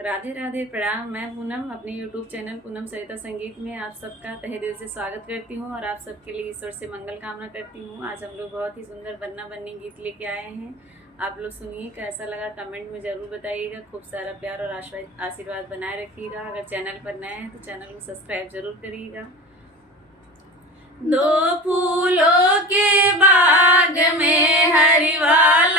राधे राधे, प्रणाम। मैं पूनम अपने यूट्यूब चैनल पूनम सरिता संगीत में आप सबका तहे दिल से स्वागत करती हूँ और आप सबके लिए ईश्वर से मंगल कामना करती हूँ। आज हम लोग बहुत ही सुंदर बन्ना बन्नी गीत लेके आए हैं। आप लोग सुनिए, कैसा लगा कमेंट में ज़रूर बताइएगा। खूब सारा प्यार और आशीर्वाद बनाए रखिएगा। अगर चैनल पर नए हैं तो चैनल को सब्सक्राइब जरूर करिएगा। दो फूलों के बाग में हरिवाल